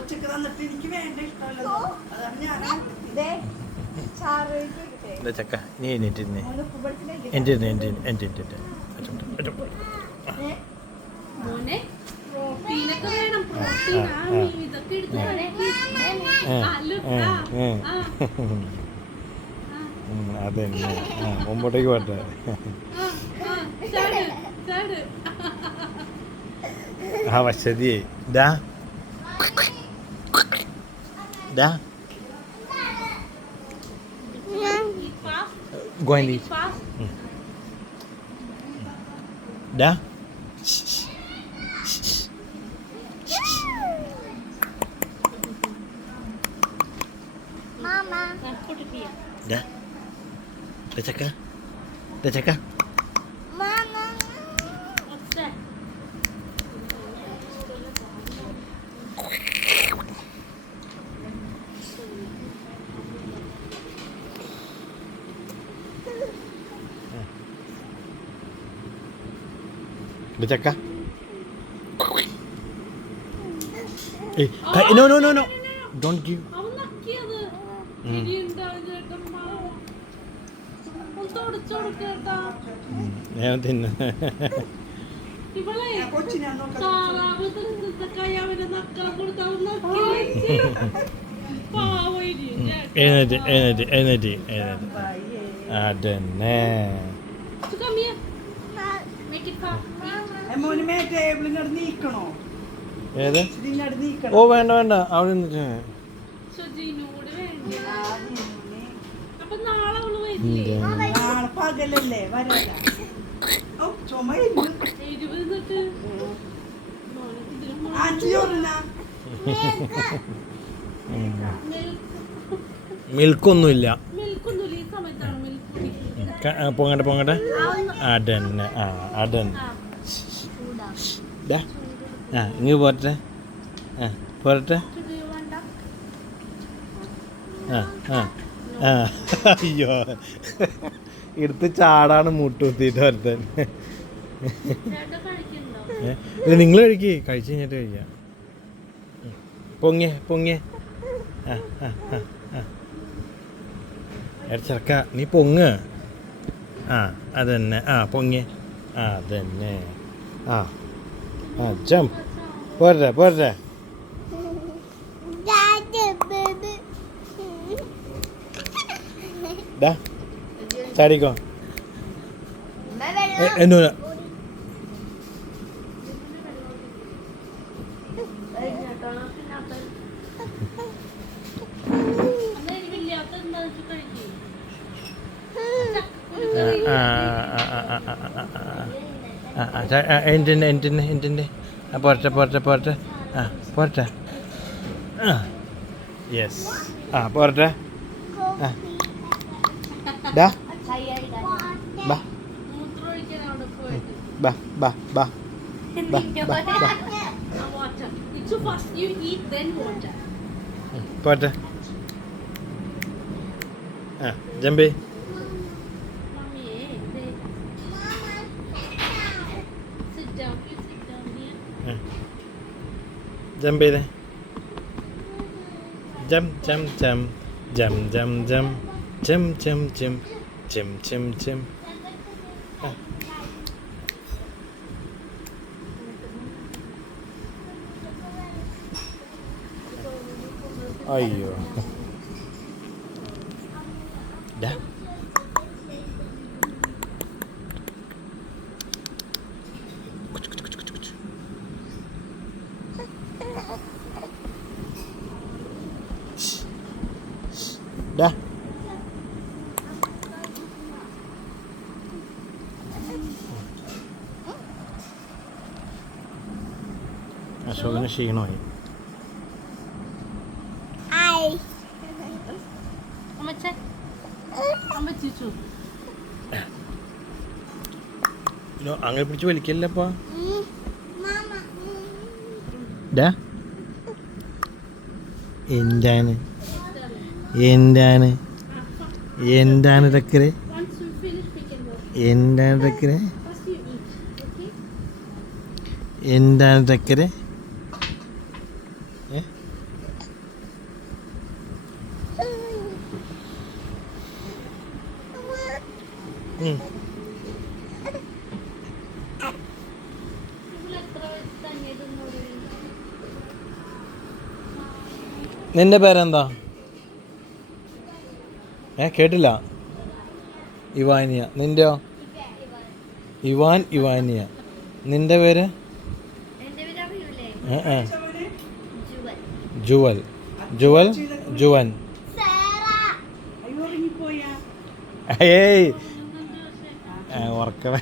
ഉച്ചക്ക് തന്നിട്ട് എനിക്ക് വേണ്ട ഇഷ്ടമല്ലോ അതാണ് ഞാൻ ചക്ക നീ എണീറ്റിരുന്നേ എൻ്റെ അതന്നെ മുമ്പോട്ടേക്ക് പോട്ടെ ആ വശതിയേ ഡാ go and eat. Da. Mama. Da. Da cakap. Da cakap. Mama. What's that? Da cakap. No. Don't give. ഞാൻ തിന്ന എഴുന്നേറ്റ് അതന്നെ ഏത് ഓ വേണ്ട അവിടെ നിന്നിട്ട് പകലല്ലേ വരാ ചുമ മിൽക്കൊന്നുമില്ല പൊങ്ങട്ടെ അതന്നെ അതന്നെ ഇങ്ങ് പോരട്ടെ അയ്യോ എടുത്ത് ചാടാണ് മുട്ടുകുത്തിയിട്ട് വരുത്താൻ നിങ്ങൾ കഴിച്ച് കഴിഞ്ഞിട്ട് കഴിക്കാം പൊങ്ങിയ ചെറുക്ക നീ പൊങ്ങ് അതന്നെ പൊങ്ങിയ അതന്നെ ജംപ് പോരട്ടെ ചാടിക്കോ എന്നൂല എൻ്റെ പോരട്ടെ പോരട്ടെ യെസ് പോരട്ടെ ഡാ ബാ പോരട്ടെ ജമ്പേ jump ചെയ്തേ jump അയ്യോ ഡാ ഡാ അശോകന് ക്ഷീണമായി അങ്ങനെ പിടിച്ച് വലിക്കല്ലപ്പാ എന്താണ് ഇതൊക്കെ എന്താണ് ചക്കര? First you eat. Okay? എന്താണ് ചക്കര? People എത്ര വയസ്സ് തന്നെ തിന്നോളൂ. നിന്റെ പേരെന്താ? കേട്ടില്ല. ഇവാനിയ. നിന്റെയോ? ഇവാൻ ഇവാനിയ. നിന്റെ പേര്? എൻ്റെ പേര് അറിയൂലേ? ജുവൽ. ജുവൽ. ജുവൽ. ജുവൻ. അയ്യോ ഉറങ്ങിപ്പോയാ ഏയ് ഉറക്കവേ.